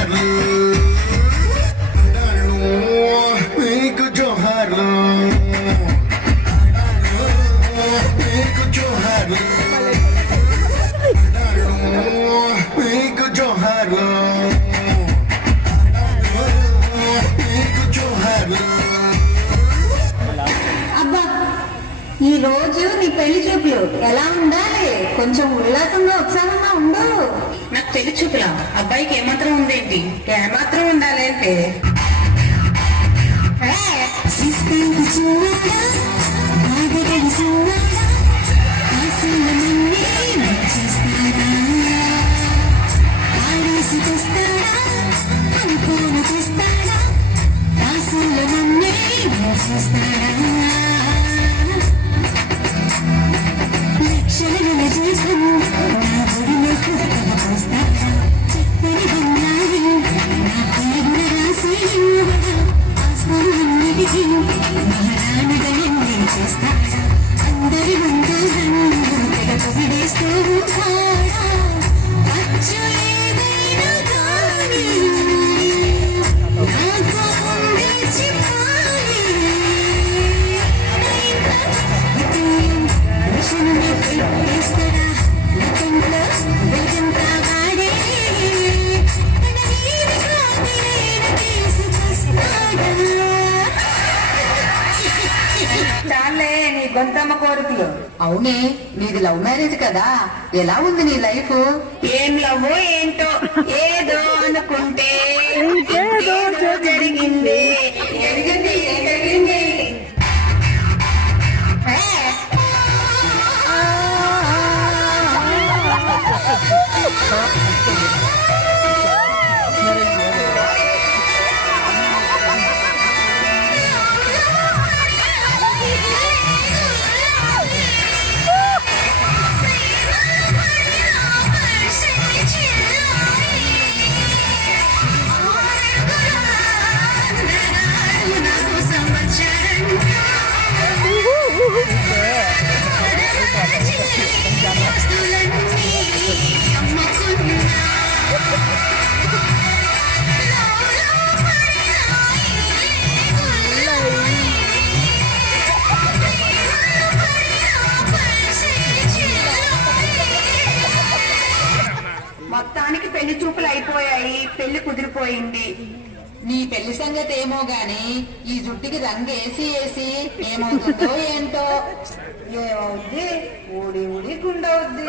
జోహార్లు మీకు జోహార్లు మీకు జోహార్లు మీకు జోహార్లు మీకు జోహార్లు. అబ్బా, ఈ రోజు నీ పెళ్లి చూపులు ఎలా ఉండాలి? కొంచెం ఉల్లాసంగా ఉత్సాహంగా ఉండు. నాకు పెళ్లి చూపులా? అబ్బాయికి ఏమాత్రం ఉందేంటి? ఏమాత్రం ఉండాలంటే అందరి ముందు విడేస్తూ చాలే నీ గొంతమ్మ కోరికలు. అవునే, నీది లవ్ మ్యారేజ్ కదా, ఎలా ఉంది నీ లైఫ్? ఏం లవ్వో ఏంటో, ఏదో అనుకుంటే ఏదో జరిగింది. జరిగింది జరిగింది. మొత్తానికి పెళ్లి చూపులు అయిపోయాయి, పెళ్లి కుదిరిపోయింది. నీ పెళ్లి సంగతి ఏమో గాని ఈ జుట్టుకి రంగు వేసి వేసి ఏమవుతుందో ఏంటో. ఏమవుద్ది? ఊడి ఊడి గుండవుద్ది.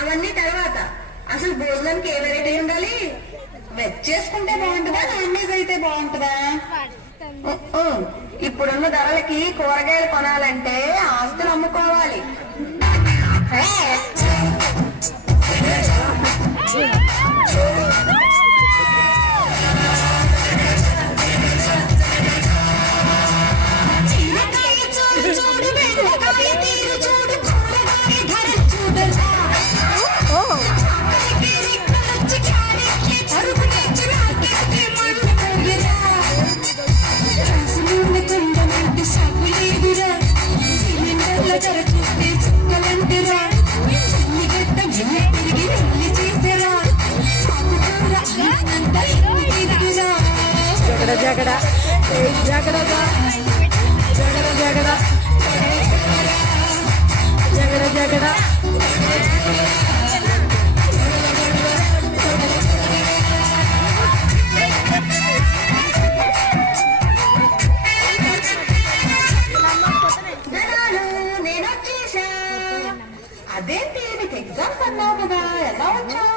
అవన్నీ తర్వాత, అసలు భోజనానికి ఏ వెరైటీ ఉండాలి? వెజ్ చేసుకుంటే బాగుంటుందా, నాన్ వెజ్ అయితే బాగుంటుందా? ఇప్పుడున్న ధరలకి కూరగాయలు కొనాలంటే ఆస్తులు అమ్ముకోవాలి. జగడ జగడ జగడ జగడ జగడ జగడ అదేంటి నీకు ఎగ్జామ్స్ అన్నావు కదా, ఎలా వచ్చావు?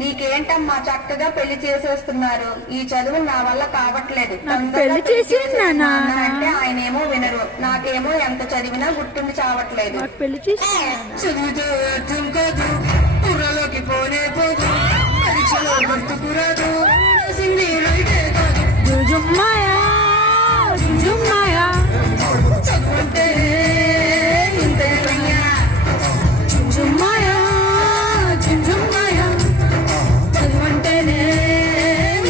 నీకేంటమ్మా చక్కగా పెళ్లి చేసేస్తున్నారు. ఈ చదువు నా వల్ల కావట్లేదు. పెళ్లి చేసేసినానా? అంటే ఆయన ఏమో వినరు, నాకేమో ఎంత చదివినా గుర్తుండి చావట్లేదు. పెళ్లి చేసి చదివితే అర్థం కాదు, ఊరలోకి పోనే పోదు, పరీక్షలో గుర్తుకురాదు, రాసింది రైటే కాదు. జుజుమ్మాయా జుజుమ్మాయా చదువుంటే ఇంతేనయ్యా. జుజుమ్మాయా జుజుమ్మాయా చదువుంటేనే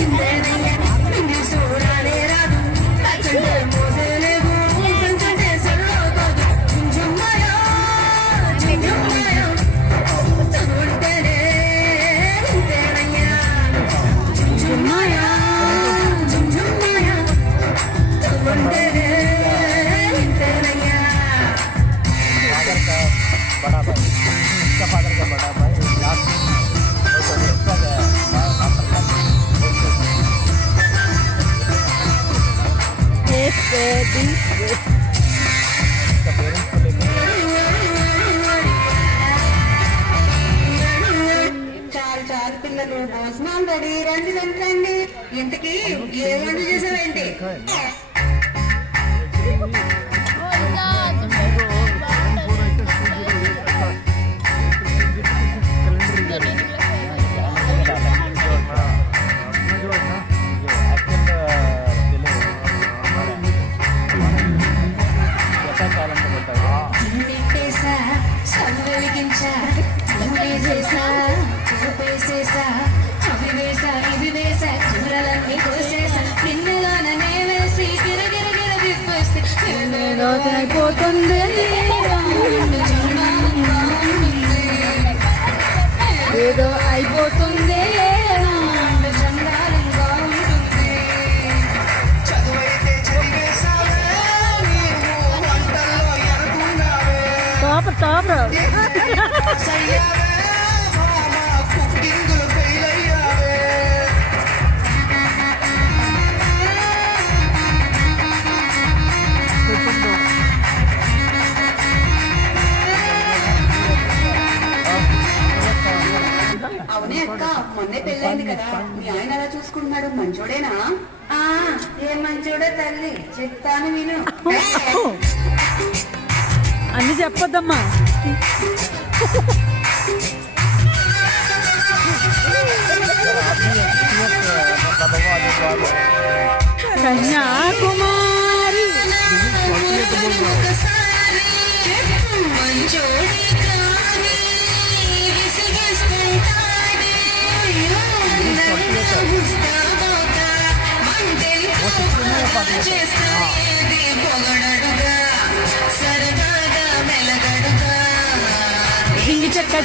ఇంతేనయ్యా. ఇంగ్లీషు రానే రాదు, రాచంటే మోసే లేదు, పెంచంటే సరళ కాదు. చుంచుమ్మాయా చుంచుమ్మాయా చదువుంటేనే ఇంతేనయ్యా. జుజుమ్మాయా చుంచుమ్మాయా చదువుంటేనే ఇంతేనయ్యా. फादर का बड़ा भाई, उसका फादर का बड़ा भाई लास्ट में उसका गया एक बेबी उसका पेरेंट्स को लेकर చాలు చాలు పిల్లలు, భోజనాలు రెడీ, రండి రండి రండి. ఇంతకీ ఏ వంట చేసావేంటి? పెట్టేసా చదువు వెలిగించా వేసేసా చూపేసేసా అవి వేసా ఇవి వేసా కూరలన్నీ కోసేసా పిన్నెలోనే వేసి గిరగిరగిర తిప్పేస్తే అయిపోతుంది ఏదో అయిపోతుంది చందాలంగా ఉంటుంది. చదువైతే చదివేశావే, నీవు వంటల్లో ఎరుకున్నావే. పాస్ అయ్యావే, మామ కుకింగులు ఫెయిల్ అయ్యావే. అవునే అక్క, మొన్నే పెళ్ళైంది కదా, మీ ఆయన ఎలా చూసుకుంటున్నాడు? మంచోడేనా? ఆ ఏం మంచోడే తల్లి, చెప్తాను విను. అన్ని చెప్పొద్దమ్మా. కన్యాకుమారి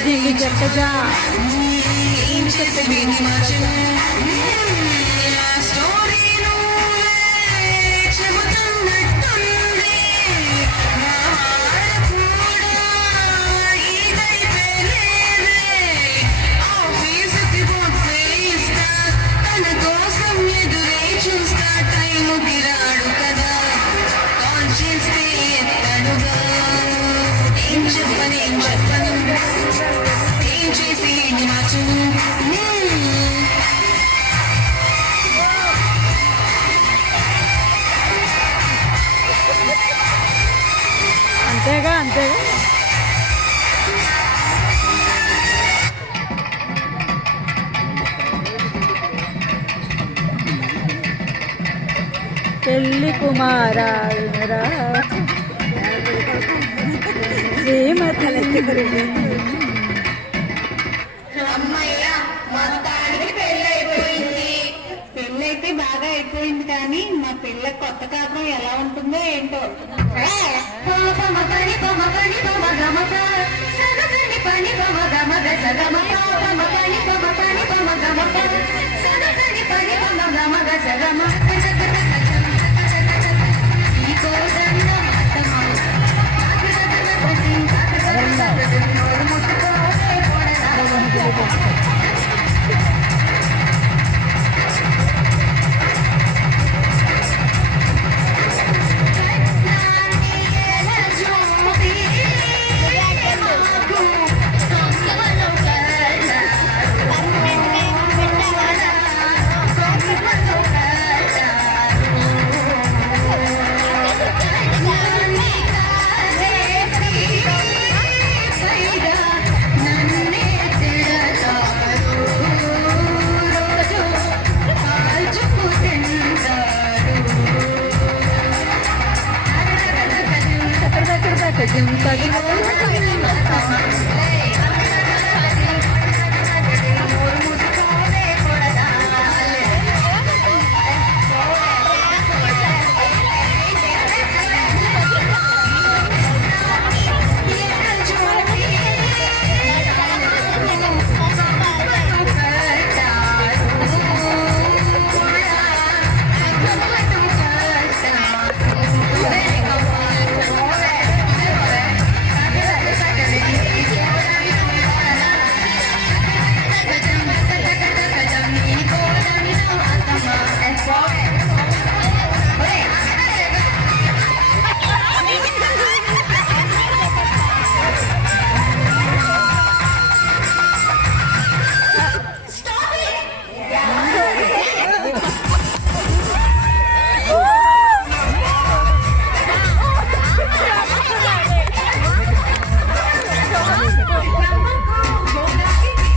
జింగి చెక్క జా అంతేగా అంతేగా. పెళ్లి కుమారా శ్రీమతి అమ్మయ్యా, మొత్తానికి పెళ్లి అయిపోయింది. పెళ్ళైతే బాగా అయిపోయింది, కానీ మా పిల్ల కొత్త కాపురం ఎలా ఉంటుందో ఏంటో.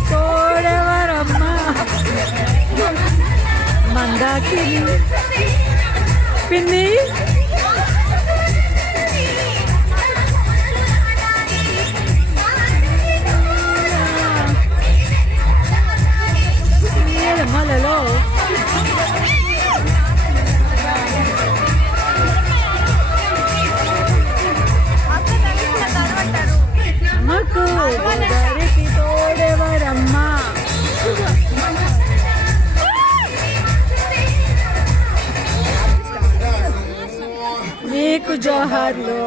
తోడెవరమ్మ మందాకిని పిన్ని మలలో అమ్మకు గోదారికి తోడెవరమ్మ నీకు జోహార్లు